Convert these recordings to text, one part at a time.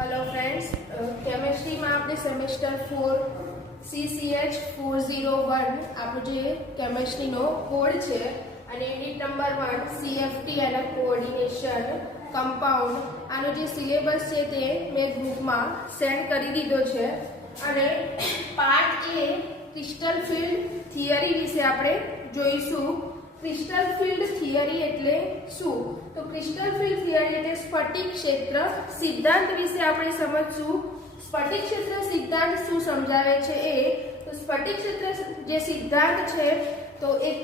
Hello friends, chemistry में आपणे semester 4 CCH 401 આપણો જે કેમિસ્ટ્રીનો કોડ છે અને યુનિટ નંબર 1 CFT અને કોઓર્ડિનેશન કમ્પાઉન્ડ આનો જે સિલેબસ છે તે મેં ગ્રુપમાં સેન્ડ કરી દીધો છે અને પાર્ટ એ ક્રિસ્ટલ ફિલ્ડ થિયરી વિશે આપણે જોઈશું। ક્રિસ્ટલ ફિલ્ડ થિયરી એટલે શું? તો ક્રિસ્ટલ ફિલ્ડ થિયરી એટલે સ્ફટિક ક્ષેત્ર સિદ્ધાંત વિશે આપણે સમજશું। સ્ફટિક ક્ષેત્ર સિદ્ધાંત શું સમજાવે છે એ તો સ્ફટિક ક્ષેત્ર જે સિદ્ધાંત છે તો એક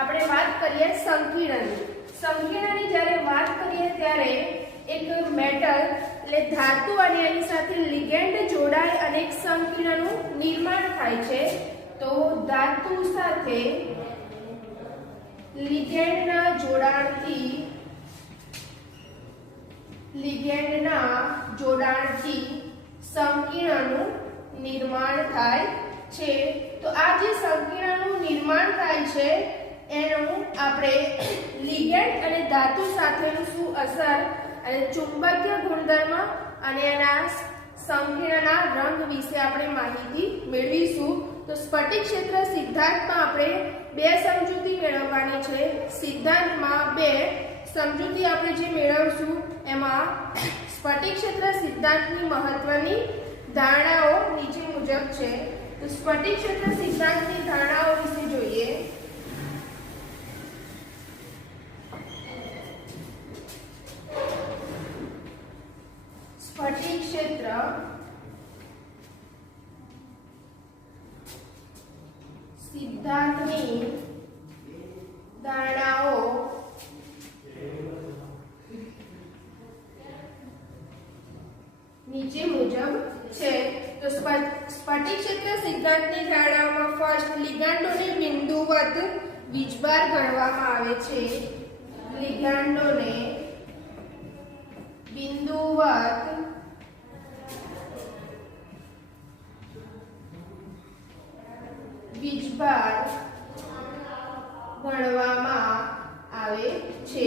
આપણે વાત કરીએ સંકીર્ણની જ્યારે વાત કરીએ ત્યારે એક મેટલ એટલે ધાતુ અને એની સાથે લિગેન્ડ જોડાય અને એક સંકીર્ણનું નિર્માણ થાય છે। તો ધાતુ સાથે લિગેન્ડના જોડાણથી સંકીર્ણનું નિર્માણ થાય છે। તો આ જે સંકીર્ણનું નિર્માણ થાય છે એનું આપણે લિગેન્ડ અને ધાતુ સાથેનું શું અસર અને ચુંબકીય ગુણધર્મ અને એના સંકીર્ણના રંગ વિશે આપણે માહિતી મેળવીશું। તો સ્ફટિક ક્ષેત્ર સિદ્ધાંતમાં આપણે બે સમજૂતી મેળવવાની છે। સિદ્ધાંતમાં બે સમજૂતી આપણે જે મેળવશું એમાં સ્ફટિક ક્ષેત્ર સિદ્ધાંતની મહત્વની ધારણાઓ નીચે મુજબ છે। તો સ્ફટિક ક્ષેત્ર સિદ્ધાંતની ધારણાઓ વિશે જોઈએ। સ્ફટિક ક્ષેત્ર સિદ્ધાંતની ધારણાઓ નીચે મુજબ છે। તો સ્ફટિક ક્ષેત્ર સિદ્ધાંતની ધારણાઓમાં ફર્સ્ટ લિગાન્ડોને બિંદુવત વીજભાર ગણવામાં આવે છે। લિગાન્ડોને બિંદુવત વીજભાર ગણવામાં આવે છે।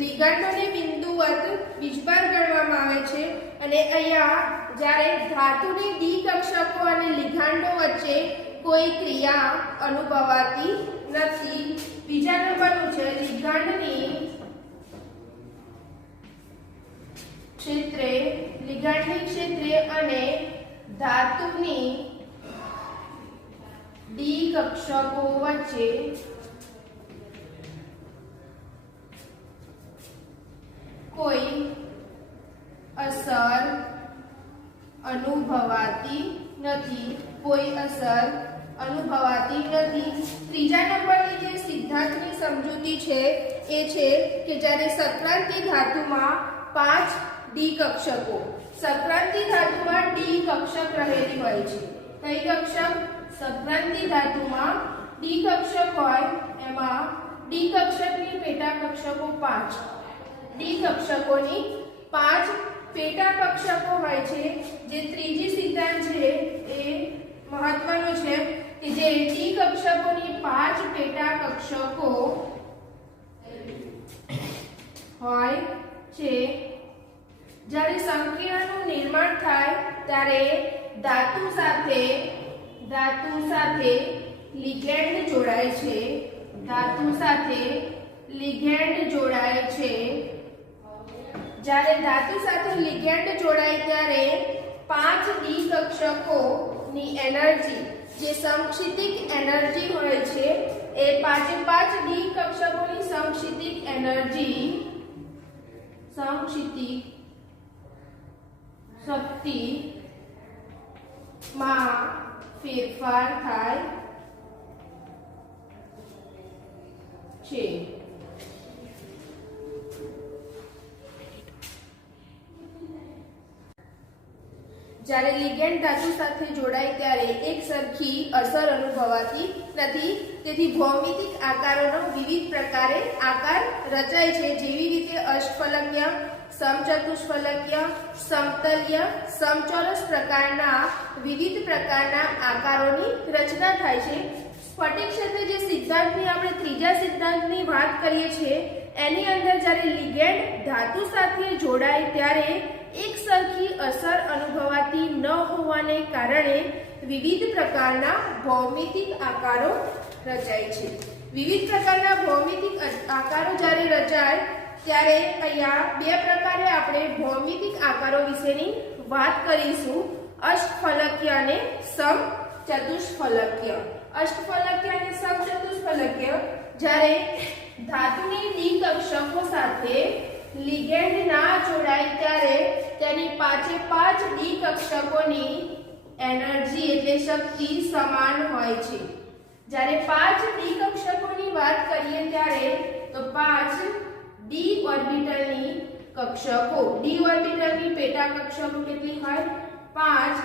લિગાન્ડોને બિંદુવત વીજભાર ગણવામાં આવે છે અને અહીંયા જ્યારે ધાતુની ડી કક્ષકો અને લિગાન્ડો વચ્ચે કોઈ ક્રિયા અનુભવાતી નથી। બીજા નંબરનું છે લિગાન્ડની ક્ષેત્રે અને ધાતુની ડી કક્ષકો વચ્ચે કોઈ અસર અનુભવાતી નથી। ત્રીજા નંબરની જે સિદ્ધાંતની સમજૂતી છે એ છે કે જ્યારે સંક્રાંતિ ધાતુમાં 5 ડી કક્ષકો સંક્રાંતિ ધાતુમાં ડી કક્ષક રહેલી હોય છે। કઈ કક્ષક? સંક્રાંતિ ધાતુમાં ડી કક્ષક હોય એમાં ડી કક્ષકની પેટા કક્ષકો 5 ડી કક્ષકોની 5 પેટા કક્ષકો હોય છે। જે ત્રીજી સિદ્ધાંત છે એ મહત્વનો છે કે જે ડી કક્ષકોની 5 પેટા કક્ષકો હોય છે જ્યારે સંકીર્ણનું નિર્માણ થાય ત્યારે ધાતુ સાથે લિગેન્ડ જોડાય છે। જ્યારે ધાતુ સાથે લિગેન્ડ જોડાય ત્યારે 5 ડી કક્ષકોની એનર્જી જે સમક્ષિતિક એનર્જી હોય છે એ 5 ડી કક્ષકોની સમક્ષિતિક એનર્જી શક્તિમાં ફેરફાર થાય છે। જ્યારે લિગેન્ડ ધાતુ સાથે જોડાય ત્યારે એક સરખી અસર અનુભવાતી નથી। તેથી ભૌમિતિક આકારોનો વિવિધ પ્રકારે આકાર રચાય છે। જેવી રીતે અષ્ટફલકીય, સમચતુષ્ફલકીય, સમતલીય, સમચોરસ પ્રકારના વિવિધ પ્રકારના આકારોની રચના થાય છે। સ્ફટિક ક્ષેત્ર જે સિદ્ધાંતની આપણે ત્રીજા સિદ્ધાંતની વાત કરીએ છીએ એની અંદર જ્યારે લિગેન્ડ ધાતુ સાથે જોડાય ત્યારે એક સરખી અસર અનુભવાતી ન હોવાને કારણે વિવિધ પ્રકારના ભૌમિતિક આકારો રચાય છે. વિવિધ પ્રકારના ભૌમિતિક આકારો જ્યારે રચાય ત્યારે અહીંયા બે પ્રકારે આપણે ભૌમિતિક આકારો વિશેની વાત કરીશું. અષ્ટફલકીય અને સમચતુષ્ફલકીય. અષ્ટફલકીય અને સમચતુષ્ફલકીય જ્યારે ધાતુની ડી કક્ષકો સાથે લિગેન્ડ ના જોડાય ત્યારે તેની પાંચે પાંચ ડી કક્ષકોની એનર્જી એટલે શક્તિ સમાન હોય છે. જ્યારે પાંચ ડી કક્ષકોની વાત કરીએ ત્યારે તો પાંચ ડી ઓર્બિટલની કક્ષકો, ડી ઓર્બિટલની પેટા કક્ષકો કેટલી હોય? પાંચ.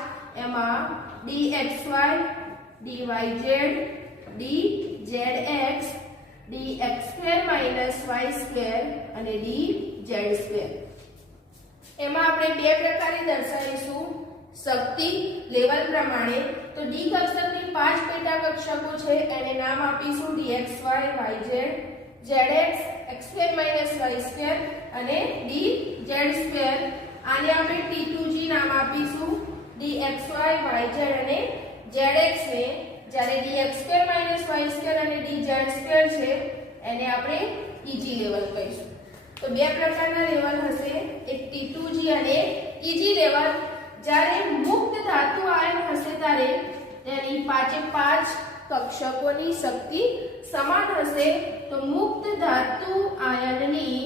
એમાં dxy, dyz, dzx, dx2 y2 અને dz2. એમાં આપણે બે પ્રકારે દર્શાવીશું શક્તિ લેવલ પ્રમાણે. તો ડી કક્ષકની પાંચ પેટા કક્ષકો છે એને નામ આપીશું dxy, yz, zx, x2 y2 અને dz2. આને આપણે t2g નામ આપીશું dxy, yz અને zx ને. જ્યારે dx2 y2 અને dz2 છે એને આપણે eg લેવલ કહીશું. તો બે પ્રકારના લેવલ હશે, એક t2g અને eg લેવલ. જ્યારે મુક્ત ધાતુ આયન હશે ત્યારે તેની પાંચે પાંચ કક્ષકોની શક્તિ સમાન હશે. તો મુક્ત ધાતુ આયનની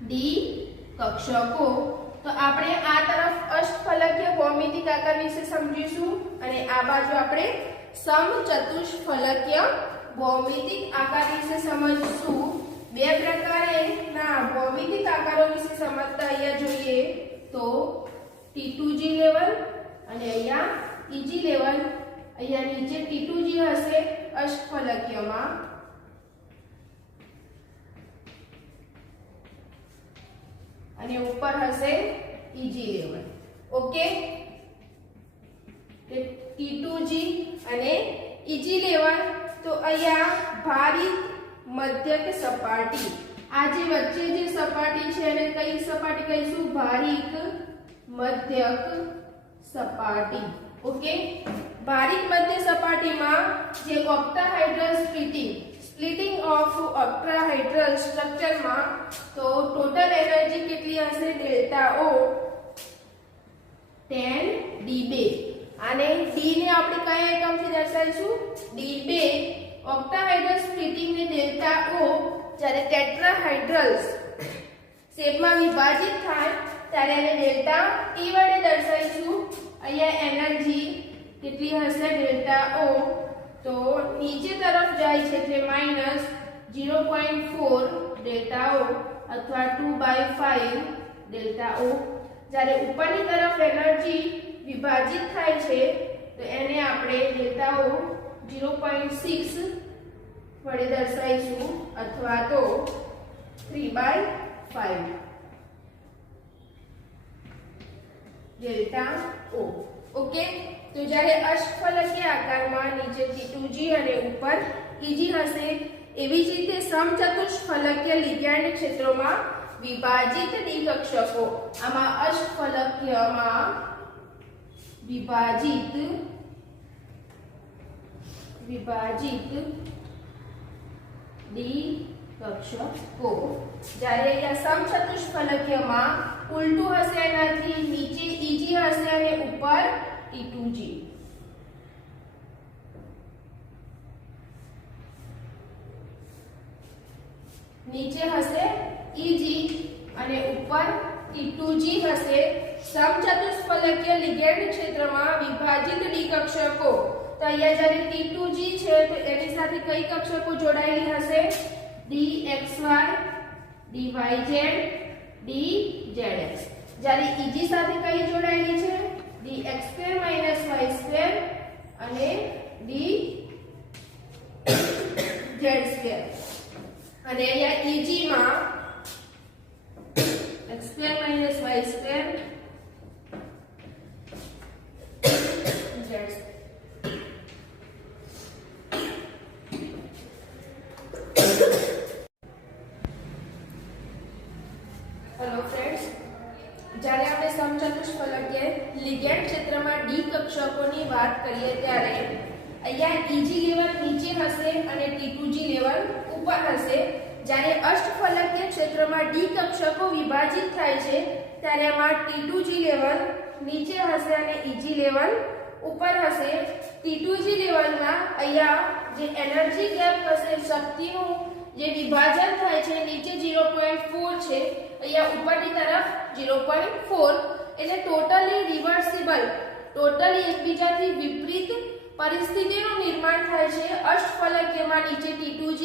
ડી કક્ષકો. તો આપણે આ તરફ અષ્ટફલકીય ભૌમિતિક આકાર વિશે સમજીશું અને આ બાજુ આપણે સમચતુષ્ફલકીય ભૌમિતિક આકાર વિશે સમજીશું. બે પ્રકારના ભૌમિતિક આકારો વિશે સમજતા અહીંયા જોઈએ તો T2G લેવલ અને અહીંયા EG લેવલ. અહીંયા નીચે T2G હશે અષ્ટફલકીયમાં અને ઉપર હશે EG લેવલ. ઓકે, T2G અને EG લેવલ. તો અહીંયા ભારિત મધ્યક સપાટી, આ જે વચ્ચે જે સપાટી છે એને કઈ સપાટી કહીશું? ભારિત મધ્યક સપાટી. ઓકે, ભારિત મધ્ય સપાટીમાં જે ઓક્ટાહાઇડ્રલ સ્પ્લિટિંગ ઓફ ઓક્ટાહાઇડ્રલ સ્ટ્રક્ચરમાં તો ટોટલ એનર્જી કેટલી હશે? ડેલ્ટા ઓ 10 d2. આને d ને આપણે કયા એકમથી દર્શાવીશું? d2. ઓક્ટાહાઇડ્રલ સ્પ્લિટિંગ ને ડેલ્ટા ઓ જ્યારે ટેટ્રાહાઇડ્રલ્સ શેપમાં વિભાજિત થાય ત્યારે એને ડેલ્ટા ટી વડે દર્શાવીશું. અહીંયા એનર્જી કેટલી હશે? ડેલ્ટા ઓ. તો નીચે તરફ જાય છે એટલે -0.4 ડેલ્ટા ઓ અથવા 2/5 ડેલ્ટા ઓ. જ્યારે ઉપરની તરફ એનર્જી વિભાજિત થાય છે તો એને આપણે ડેલ્ટા ઓ 0.6 વડે દર્શાવીશું અથવા તો 3/5 ડેલ્ટા ઓ. ઓકે, તો જ્યારે અષ્ટફલકીય આકારમાં નીચે T2G અને ઉપર EG હશે, એવી જ રીતે સમચતુષ્ફલકીય લિગેન્ડ ક્ષેત્રોમાં વિભાજિત ડી કક્ષકો. આમાં અષ્ટફલકીયમાં વિભાજિત ડી કક્ષકો. જ્યારે અહીંયા સમચતુષ્ફલકીયમાં ઉલટું હશે, એનાથી નીચે EG હશે અને ઉપર T2G. નીચે હશે EG અને ઉપર T2G હશે. સમચતુષ્ફલકીય લિગેન્ડ ક્ષેત્રમાં વિભાજિત ડી કક્ષકો. તો અહીંયા જ્યારે T2G છે તો એની સાથે કઈ કક્ષકો જોડાયેલી હશે? dxy, dyz, dzx. જ્યારે EG સાથે કઈ જોડાયેલી છે? dx2 y2 અને dz2. અને અહીંયા EG માં x2 y2 z2. Hello friend, જ્યારે આપણે સમચતુષ્ફલકીય લિગેન્ડ ક્ષેત્રમાં ડી કક્ષકોની વાત કરીએ ત્યારે અહીંયા ઈજી લેવલ નીચે હશે અને T2G લેવલ ઉપર હશે. જ્યારે અષ્ટફલકીય ક્ષેત્રમાં ડી કક્ષકો વિભાજિત થાય છે ત્યારે એમાં T2G લેવલ નીચે હશે અને ઈજી લેવલ ઉપર હશે. T2G લેવલમાં અહીંયા જે એનર્જી ગેપ હશે, શક્તિનું જે વિભાજન થાય છે નીચે 0.4 છે, અહીંયા ઉપરની તરફ 0.4, એટલે ટોટલી રિવર્સિબલ, ટોટલી એકબીજાથી વિપરીત પરિસ્થિતિનું નિર્માણ થાય છે. અષ્ટફલકીયમાં નીચે T2G,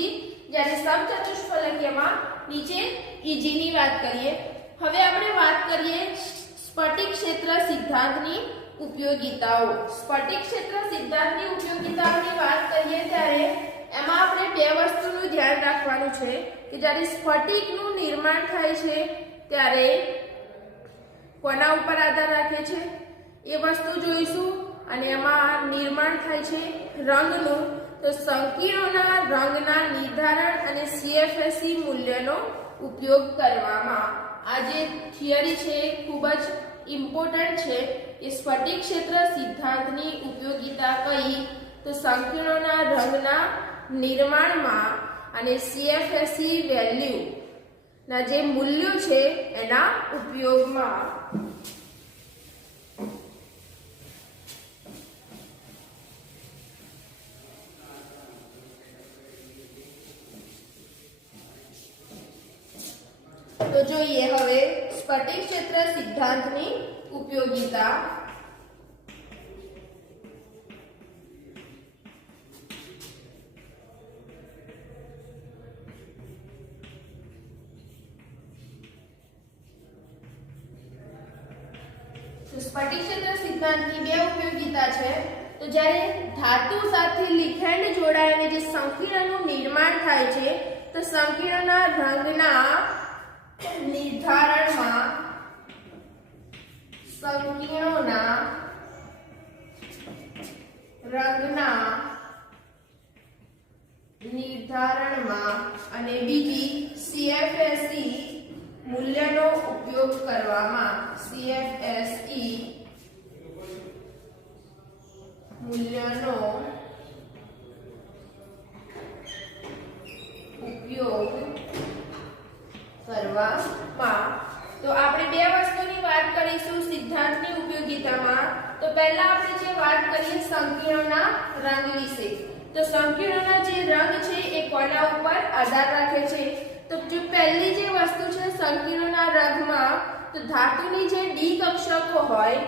જ્યારે સમચતુષ્ફલકીયમાં નીચે EG ની વાત કરીએ. હવે આપણે વાત કરીએ સ્ફટિક ક્ષેત્ર સિદ્ધાંતની ઉપયોગિતાઓ. સ્ફટિક ક્ષેત્ર સિદ્ધાંતની ઉપયોગિતાઓની વાત કરીએ ત્યારે એમાં આપણે બે વસ્તુનું ધ્યાન રાખવાનું છે કે જ્યારે સ્ફટિકનું નિર્માણ થાય છે ત્યારે કોના ઉપર આધાર રાખે છે એ વસ્તુ જોઈશું. અને એમાં નિર્માણ થાય છે રંગનું, તો સંકીર્ણોના રંગના નિર્ધારણ અને CFSE મૂલ્યનો ઉપયોગ કરવામાં. આ જે થિયરી છે ખૂબ જ ઇમ્પોર્ટન્ટ છે. એ સ્ફટિક ક્ષેત્ર સિદ્ધાંતની ઉપયોગિતા કઈ, તો સંકીર્ણોના રંગના નિર્માણમાં અને CFSE વેલ્યુ ના જે મૂલ્યો છે એના ઉપયોગમાં. તો જોઈએ હવે સ્ફટિક ક્ષેત્ર સિદ્ધાંતની ઉપયોગિતા. સ્ફટિક ક્ષેત્ર સિદ્ધાંતની બે ઉપયોગિતા છે. તો જ્યારે ધાતુ સાથે લિખેન્ડ જોડાઈને જે સંકીર્ણનું નિર્માણ થાય છે તો સંકીર્ણના રંગના નિર્ધારણમાં, સંકીર્ણોના રંગના નિર્ધારણમાં અને બીજી CFSE મૂલ્યનો ઉપયોગ કરવામાં. CFSE મૂલ્યનો ઉપયોગ કરવામાં. તો આપણે બે વસ્તુની વાત કરીશું સિદ્ધાંતની ઉપયોગિતામાં. તો પહેલા આપણે જે વાત કરીએ સંકીર્ણોના રંગ વિશે. તો સંકીર્ણોના જે રંગ છે એ કોના ઉપર આધાર રાખે છે, તો જે પહેલી જે વસ્તુ છે સંકીર્ણોના રંગમાં, તો ધાતુની જે ડી કક્ષકો હોય,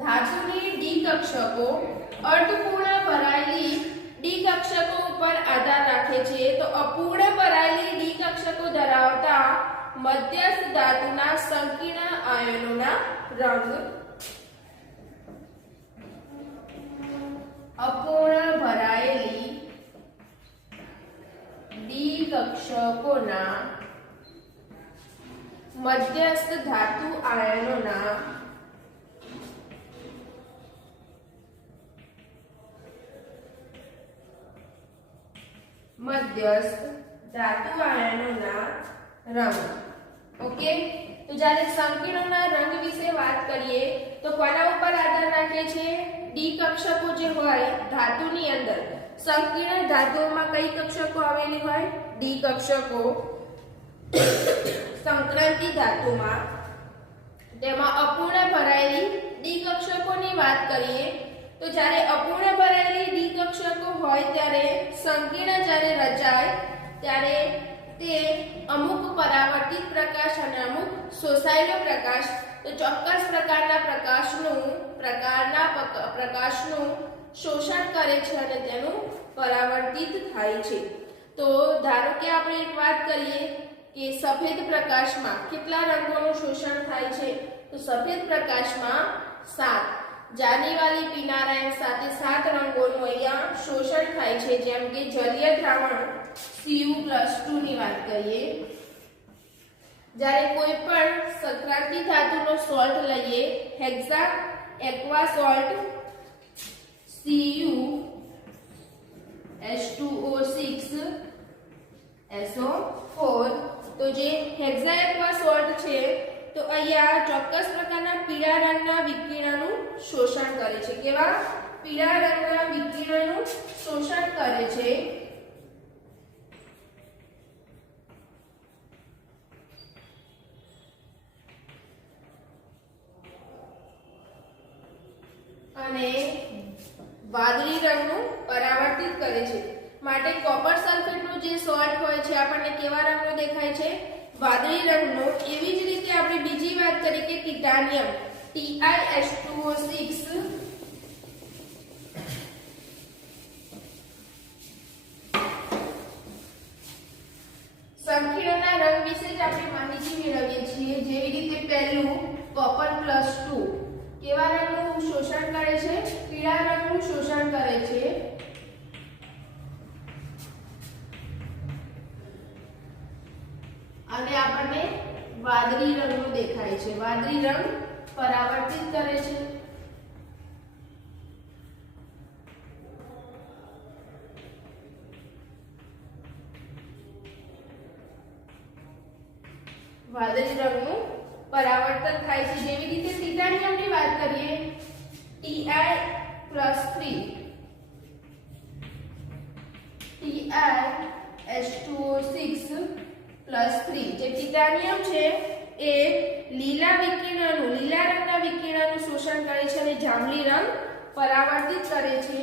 ધાતુની ડી કક્ષકો અર્ધપૂર્ણ ભરાયેલી ડી કક્ષકો ઉપર આધાર રાખે છે. તો અપૂર્ણ ભરાયેલી ડી કક્ષકો ધરાવતા મધ્યસ્થ ધાતુના સંકીર્ણ આયનોના રંગ, અપૂર્ણ ભરાયેલી ડી કક્ષકોના મધ્યસ્થ ધાતુ આયનોના મધ્યસ્થ ધાતુ આયનોના રંગ. ઓકે, તો જ્યારે સંકીર્ણોના રંગ વિશે વાત કરીએ તો કોના ઉપર આધાર રાખે છે? ડી કક્ષકો જે હોય ધાતુની અંદર, સંકીર્ણ ધાતુઓમાં કઈ કક્ષકો આવેલી હોય? ડી કક્ષકો. સંક્રાંતિ ધાતુમાં તેમાં અપૂર્ણ ભરાયેલી ડી કક્ષકોની વાત કરીએ તો જ્યારે અપૂર્ણ ભરાયેલી ડી કક્ષકો હોય ત્યારે સંકીર્ણ જ્યારે રચાય ત્યારે તે અમુક પરાવર્તિત પ્રકાશ અને અમુક શોષાયેલો પ્રકાશ, તો ચોક્કસ પ્રકારના પ્રકાશનું શોષણ કરે છે અને તેનું પરાવર્તિત થાય છે. તો ધારો કે આપણે એક વાત કરીએ કે સફેદ પ્રકાશમાં કેટલા રંગોનું શોષણ થાય છે? તો સફેદ પ્રકાશમાં 7, જાનીવાલી પીનારા એમ સાથે 7 રંગોનું અહીંયા શોષણ થાય છે. જેમ કે જલીય દ્રાવણ Cu+2 ની વાત કરીએ, જ્યારે કોઈ પણ સંક્રાંતિ ધાતુનો સોલ્ટ લઈએ, હેક્સા એક્વા સોલ્ટ CuH2O6SO4, તો જે હેક્સા એક્વા સોલ્ટ છે તો અહીંયા ચોક્કસ પ્રકારના પીળા રંગના વિકિરણનું શોષણ કરે છે. કેવા પીળા રંગના વિકિરણનું શોષણ કરે છે. અને વાદળી રંગનું પરાવર્તિત કરે છે. માટે કોપર સલ્ફેટનો જે સોલ્ટ હોય છે આપણને કેવા રંગનો દેખાય છે? વાદળી રંગનો. એવી જ રીતે આપણે બીજી વાત કરીએ કે ટિટાનિયમ TiH2O6 સંકીર્ણના રંગ વિશે જ આપણે માહિતી મેળવીએ છીએ. જેવી રીતે પહેલું કોપર +2 કેવા રંગનું શોષણ કરે છે? પીળા રંગનું શોષણ કરે છે. અને આપણને વાદળી રંગનું દેખાય છે. વાદળી રંગ પરાવર્તિત કરે છે. વાદળી રંગનું પરાવર્તન થાય છે. જેવી રીતે ટિટાનિયમની વાત કરીએ TiH2O6 +3 જે ટિટાનિયમ છે એ લીલા રંગના વિકિરણનું શોષણ કરે છે અને જાંબલી રંગ પરાવર્તિત કરે છે.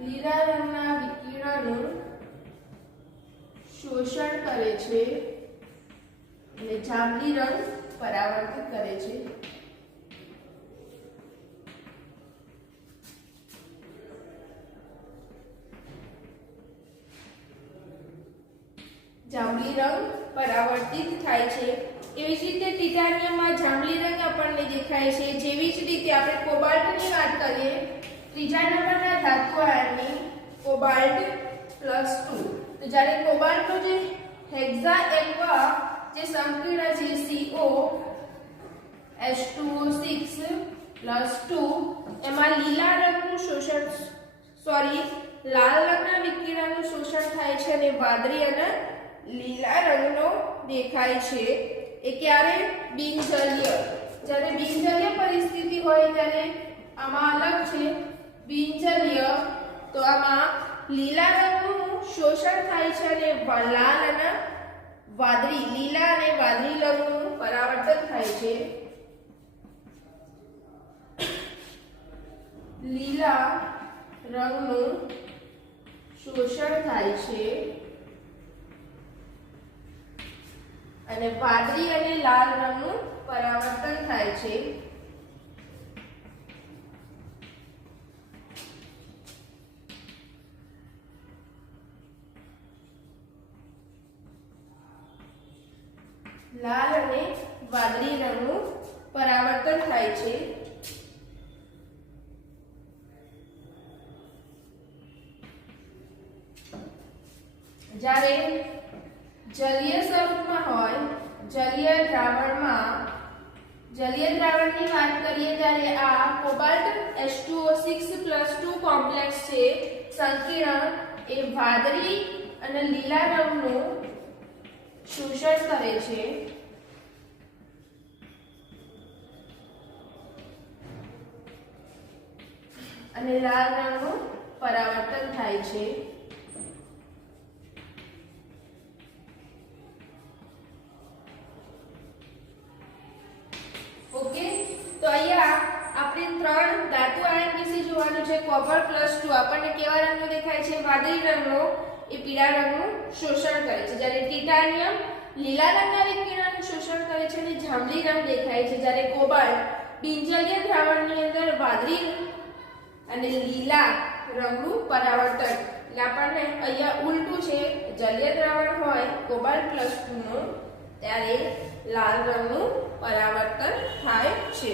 લીલા રંગના વિકિરણનું શોષણ કરે છે અને જાંબલી રંગ પરાવર્તિત કરે છે. જાંબલી રંગ પરાવર્તિત થાય છે. એવી જ રીતે ટિટાનિયમમાં જાંબલી રંગ આપણને દેખાય છે. જેવી જ રીતે આપણે કોબાલ્ટની વાત કરીએ, ત્રીજા નંબરના ધાતુ આયનની કોબાલ્ટ +2. તો જ્યારે કોબાલ્ટનો જે હેક્ઝાએલ્વા જે સંકીર્ણ છે COH2O6 +2 એમાં લાલ રંગના વિકિરણનું શોષણ થાય છે અને વાદળી અને લીલા રંગનો દેખાય છે. એ ક્યારે? બિનજલીય. જ્યારે બિનજલીય પરિસ્થિતિ હોય ત્યારે આમાં અલગ છે. બિનજલીય તો આમાં લીલા રંગનું શોષણ થાય છે અને લાલ અને લીલા અને વાદળી રંગનું પરાવર્તન થાય છે. લીલા રંગનું શોષણ થાય છે અને વાદળી અને લાલ રંગનું પરાવર્તન થાય છે. લાલ અને વાદળી રંગનું પરાવર્તન થાય છે. જ્યારે જલીય સ્વરૂપમાં હોય, જલીય દ્રાવણની વાત કરીએ ત્યારે આ કોબાલ્ટ H2O6 +2 કોમ્પ્લેક્સ છે સંકીર્ણ એ વાદળી અને લીલા રંગનું શોષણ કરે છે અને લાલ રંગનું પરાવર્તન થાય છે. ઓકે, તો અહીંયા આપણે ત્રણ ધાતુ આયન વિશે જોવાનું છે. કોપર +2 આપણને કેવા રંગનો દેખાય છે? વાદળી રંગનો. એ પીળા રંગનું શોષણ કરે છે. જ્યારે ટિટાનિયમ લીલા રંગના વિકિરણનું શોષણ કરે છે અને જાંબલી રંગ દેખાય છે. જ્યારે કોબાલ્ટ બિનજલીય દ્રાવણની અંદર વાદળી અને લીલા રંગનું પરાવર્તન. એટલે આપણને અહીંયા ઉલટું છે. જલીય દ્રાવણ હોય કોબાલ્ટ +2 નું ત્યારે લાલ રંગનું પરાવર્તન થાય છે.